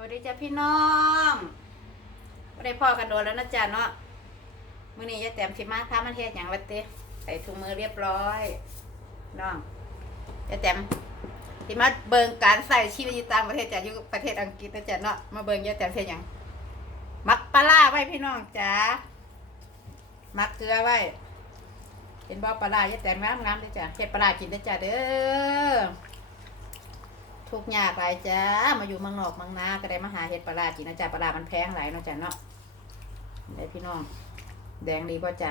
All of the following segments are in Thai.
วัสดีจ้าพี่น้องไได้พ่อกันโดนแล้วนะจ๊ะเนาะมื้อนี้ยายแต้มสิมาพามันเฮ็ดหยังวัดเต้ใส่ถุงมือเรียบร้อยน้องยายแต้มสิมาเบิ่งการใส่ชีวิตอยู่ต่างประเทศจ้ะอยู่ประเทศอังกฤษนะจ๊ะเนาะมาเบิ่งยายแต้มเฮ็ดหยังมักปลาร้าไว้พี่น้องจ้ามักเกลือไว้เห็นบ่อปลาร้ายายแต้มงามๆเลยจ้ะเฮ็ดปลาร้ากินนะจ๊ะเด้อ ทุกยากหลายจ้า มาอยู่เมืองนอกเมืองนาก็ได้มาหาเห็ดปลาร้าจีนะจ้าปลามันแพงหลายเนาะจ้ะเนาะเด้พี่น้อง แดงดีป่ะจ้ะ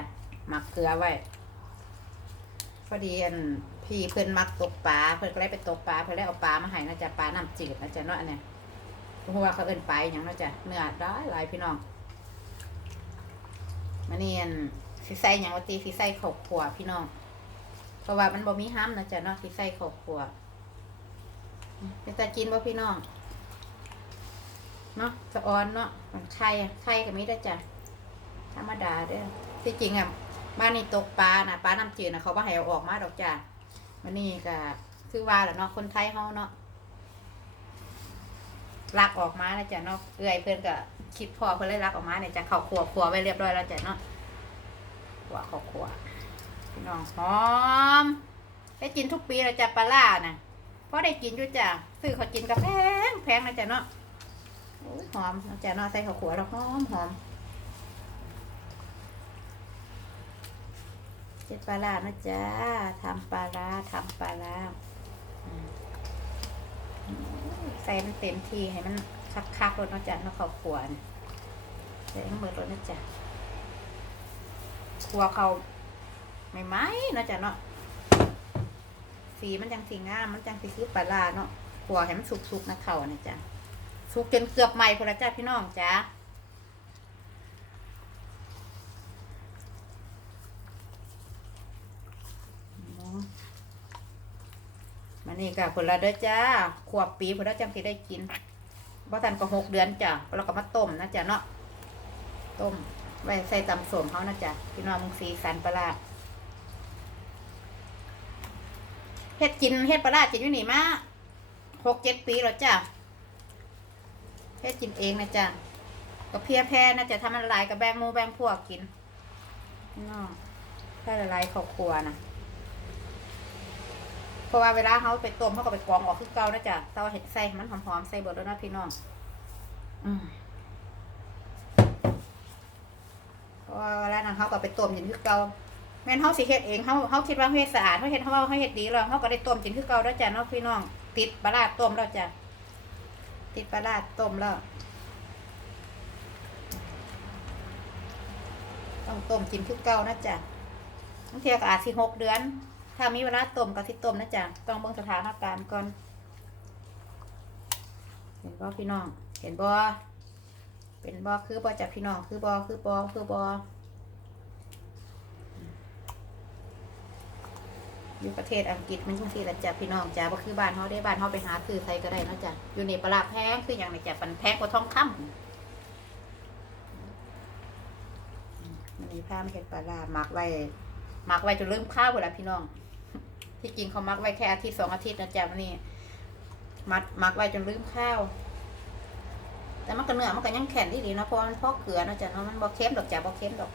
หมักเกลือไว้ พอดีอันพี่เพิ่นมักตกปลาเพิ่นก็เลยไปตกปลาเพิ่นเลยเอาปลามาให้นะจ้ะปลาน้ำจืดนะจ้ะเนาะเนี้ยเพราะว่าเขาเอินไปอย่างเนาะจ้ะเนื้อได้หลายพี่น้องมันนี่อันสิใส่หยังว่าตีสิใส่ข้าวขัวพี่น้อง เพราะว่ามันบ่มีห้ามนะจ้ะเนาะสิใส่ข้าวขัว เป็นตากินบ่พี่น้องเนาะสะออนเนาะมันไข่อะไข่ก็มีได้อจ้ะธรรมดาเด้อที่จริงอะบ้านนี้ตกปลาน่ะปลาน้ำจืดนะเขาบ่ให้เอาออกมาดอกจ้ะมันนี่ก็คือว่าแหละเนาะคนไทยเฮาเนาะลักออกมาแล้วจ้ะเนาะเอื้อยเพิ่อนก็คิดพอเพิ่นเลยลักออกมาเนี่ยจ้ะเขาขัวขัวไว้เรียบร้อยแล้วจ้ะเนาะขัวเขาขัวพี่น้องหอมได้กินทุกปีแล้วจ้ะปลาล่าน่ะ พอได้กินอยู่จ้ะซื้อเขากินกับแพงแพงนะจ้ะเนาะอหอมนะจ้ะเนาะใส่ข้าวขัวแล้วหอมหอมเจ็ดปลาร้านะจ๊ะทำปลาร้าทำปลาร้าใส่มันเต็มที่ให้มันคักๆรสนะจ๊ะเนาะข้าวขัวเนี่ยใส่ทั้งหมดรสนะจ๊ะขัวเขาไม่ไหมๆนะจ๊ะเนาะ สีมันจังสีงาม มันจังสีคือปลาร้าเนาะขัวให้มันสุกๆนะเขานะจ๊ะสุกจนเกือบไหม้พอละจ้าพี่น้องจ้ามานี่ก็ผลละเด้อจ้า ขวบปีผลละจังสิได้กินบ่ทันก็หกเดือนจ้ะแล้วก็มาต้มนะจ๊ะเนาะ ต้มไว้ใส่ตำส้มเขานะจ๊ะพี่น้องมึงสีสันปลาร้า เฮ็ดกินเฮ็ดปลาร้ากินอยู่นี่มาหกเจ็ดปีแล้วจ้ะเฮ็ดกินเองนะจ๊ะก็เพียแพ้นะจ๊ะทำละลายกับแบงมูแบงพวกกินนาะแค่ละลายข้าวครัวนะเพราะว่าเวลาเขาไปต้มเขาก็ไปกรองออกคือเก่านะจ๊ะเตาเห็ดใส่มันหอมๆใส่เบิดแล้วนะพี่น้องอืมเพราะว่าเวลานั้นเขาก็ไปต้มอย่างคือเก่า แม่นเฮาสิเฮ็ดเองเฮาเฮาคิดว่าเฮ็ดสะอาดเฮาเฮ็ดเฮาเฮาเฮ็ดดีแล้วเฮาก็ได้ต้มกินคือเก่าแล้วจ้ะเนาะพี่น้อง ติดปลาร้าต้มแล้วจ้ะติดปลาร้าต้มแล้วต้องต้มกินคือเก่านะจ๊ะบางทีก็อาจสิหกเดือน ถ้ามีเวลาต้มก็สิต้มนะจ๊ะต้องเบิ่งสถานการณ์ก่อนเห็นบ่พี่น้อง เห็นบ่เป็นบ่คือบ่จ้ะพี่น้องคือบ่คือบ่คือบ่ อยู่ประเทศอังกฤษมันจังซี่ละจ้ะพี่น้องจ้ะบ่คือบ้านเฮาได้บ้านเฮาไปหาซื้อไสก็ได้เนาะจ้ะอยู่นี่ปลาร้าแพงคือหยังนี่จ้ะปันแพงกว่าทองคำมันมีผ้ามาเฮ็ดปลาร้าหมักไว้หมักไว้จนลืมข้าวพุ่นล่ะพี่น้อง ที่จริงเขามักไว้แค่อาทิตย์สองอาทิตย์นะจ้ะมันนี่มัดหมักไว้จนลืมข้าว แต่มันก็เนื้อมันก็ยังแข็งดีๆเนะเพราะมันพอกเกลือนะจ้ะเนาะมันบ่เค็มดอกจ้ะบ่เค็มดอก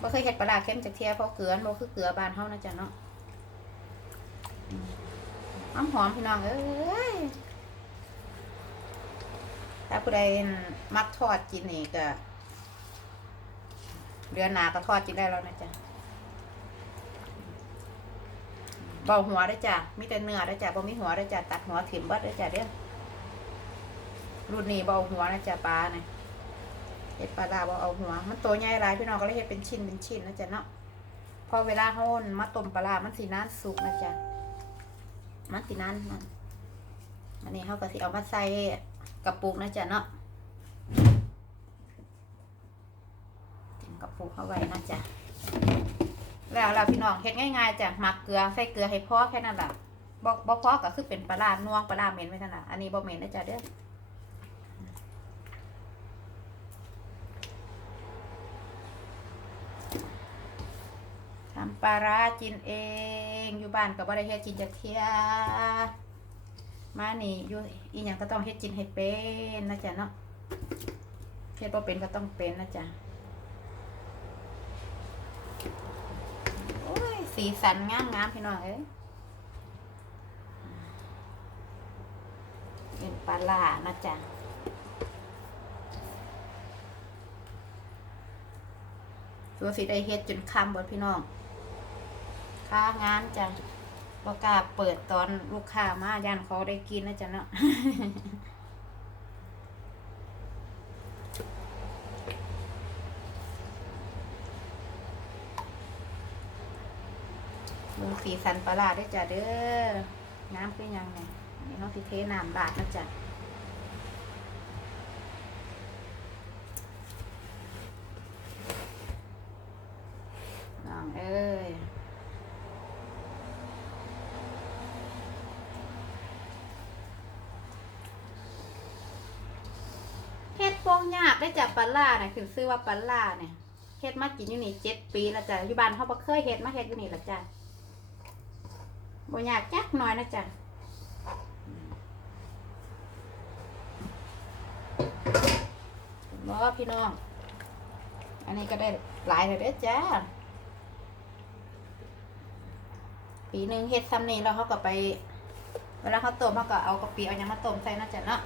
บ่เคยเฮ็ดปลาร้าเค็มจักเที่ยเพราะเกลือมันบ่คือเกลือบ้านเฮานะจ้ะเนาะ หอมหอมพี่น้องเอ้ยถ้าผู้ใดมักทอดกินนี่ก็เดือนหนาก็ทอดกินได้แล้วนะจ๊ะเบาหัวได้จ้ะมีแต่เนื้อได้จ้ะบ่มีหัวได้จ้ะตัดหัวถิ่มเบิดได้จ้ะเด้อรุ่นนี้เบาหัวนะจ๊ะปลาเนี่ยเฮ็ดปลาดาบ่เอาหัว มันตัวใหญ่หลายพี่น้องก็เลยเฮ็ดเป็นชิ้นเป็นชิ้นนะจ๊ะเนาะพอเวลาเฮามาต้มปลา มันสินานสุกนะจ๊ะ มันตินั้นมันอันนี้เขาก็สิเอามาใส่กระปุกนะจ๊ะเนาะถึงกระปุกเข้าไว้นะจ๊ะแล้วเราพี่น้องเฮ็ดง่ายๆจ้ะหมักเกลือใส่เกลือให้พอแค่นั้นแหละบ่บ่พอก็คือเป็นปลาร้าน่วงปลาลาเหม็นไว้นั่นล่ะอันนี้บอเหม็นนะจ๊ะเด้อทำป ลาร้ากินเอง อยู่บ้านก็บ่ได้เฮ็ดกินจักเที่ยมานี่อยู่อีหยังก็ต้องเฮ็ดกินให้เป็นนะจ๊ะเนาะเฮ็ดบ่เป็นก็ต้องเป็นนะจ๊ะโอ้ยสีสันงามงามพี่น้องเอ้ยเป็นปลาล่านะจ๊ะตัวสีได้เฮ็ดจนคำบิดพี่น้อง ค่างานจ้ะบ่กล้าเปิดตอนลูกค้ามาย่านเขาได้กินนะจ๊ะเนาะดูสีสันปลาร้าด้วยจ้ะเด้อน้ำคือหยังไงนนี้เขาสิเทน้ำบาดนะจ๊ะน้องเอ้ย เฮ็ดโป่งยากได้จากปลาล่าเนี่ยคือซื้อว่าปลาล่าเนี่ยเฮ็ดมากินอยู่นี่เจ็ดปีแล้วจ้ะอยู่บ้านเขาบ่เคยเฮ็ดมาเฮ็ดอยู่นี่ละจ้ะบ่ยากจักหน่อยนะจ้ะบ่พี่น้อง อันนี้ก็ได้หลายเลยเด้จ้า ปีหนึ่งเฮ็ดซ้ำนี่แล้วเขาก็ไป เวลาเขาต้มเขาก็เอากะปิเอายังมาต้มใส่นะจ๊ะเนาะ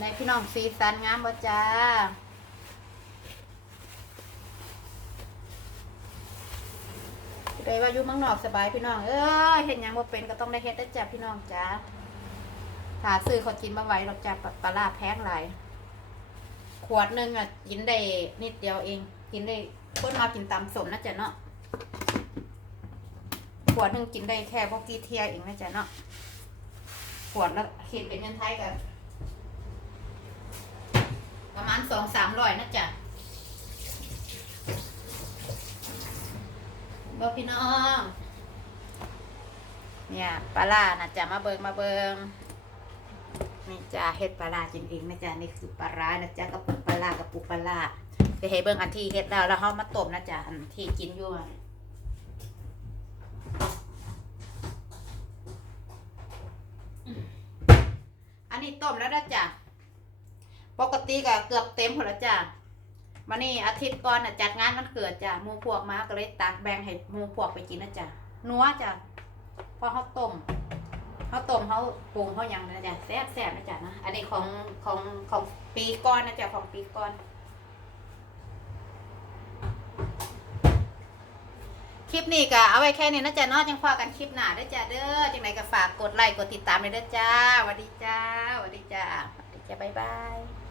ในพี่น้องสีสันงามบ่จ้าได้ว่าอยู่เมืองนอกสบายพี่น้อง เอ้ยเห็นยังบ่เป็นก็ต้องได้เฮ็ดได้จ้ะพี่น้องจ้าถ้าซื้อเขากินมาไว้เราจะปลาปลาแพงหลายขวดหนึ่งอะกินได้นิดเดียวเอง กินได้คนมากินตามสมนะจ๊ะเนาะขวดหนึ่งกินได้แค่พวกกี่เทียเองนะจ๊ะเนาะขวดแล้วคิดเป็นเงินไทยกัน ประมาณสองสามร้อยนะจ๊ะบอกพี่น้อง เนี่ยปลาล่านะจ๊ะมาเบิงมาเบิงนี่จ้ะเฮ็ดปลาล่าจริงๆนะจ๊ะนี่คือปลาร้านะจ๊ะกับปุกปลาล่ากับปุกปลาล่าจะให้เบิงอันที่เฮ็ดแล้วแล้วเฮามาต้มนะจ๊ะอันที่กินอยู่อันนี้ต้มแล้วนะจ๊ะ ปกติก็เกือบเต็มหมดแล้วจ้ะวันนี้อาทิตย์ก่อนน่ะจัดงานวันเกิดจ้ะมูพวกมาก็เลยตักแบ่งให้มูพวกไปกินนะจ้ะนัวจ้ะเพราะเขาต้มเขาต้มเขาปรุงเขายังนะจ้ะแซ่บแซ่บนะจ้ะนะอันนี้ของของของปีก่อนนะจ้ะของปีก่อนคลิปนี้ก็เอาไว้แค่นี้นะจ๊ะเนาะจังพอกันคลิปหน้าด้อจ้ะเด้อจังไหนก็ฝากกดไลค์กดติดตามเลยเด้อจ้าสวัสดีจ้าสวัสดีจ้าสวัสดีจ้าบ๊ายบาย